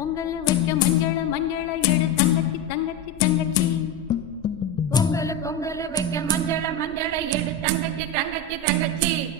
பொங்கல் வைக்க மஞ்சள மஞ்சள எடு. தங்கச்சி தங்கச்சி தங்கச்சி. பொங்கல் பொங்கல் வைக்க மஞ்சள மஞ்சள எடு. தங்கச்சி தங்கச்சி தங்கச்சி.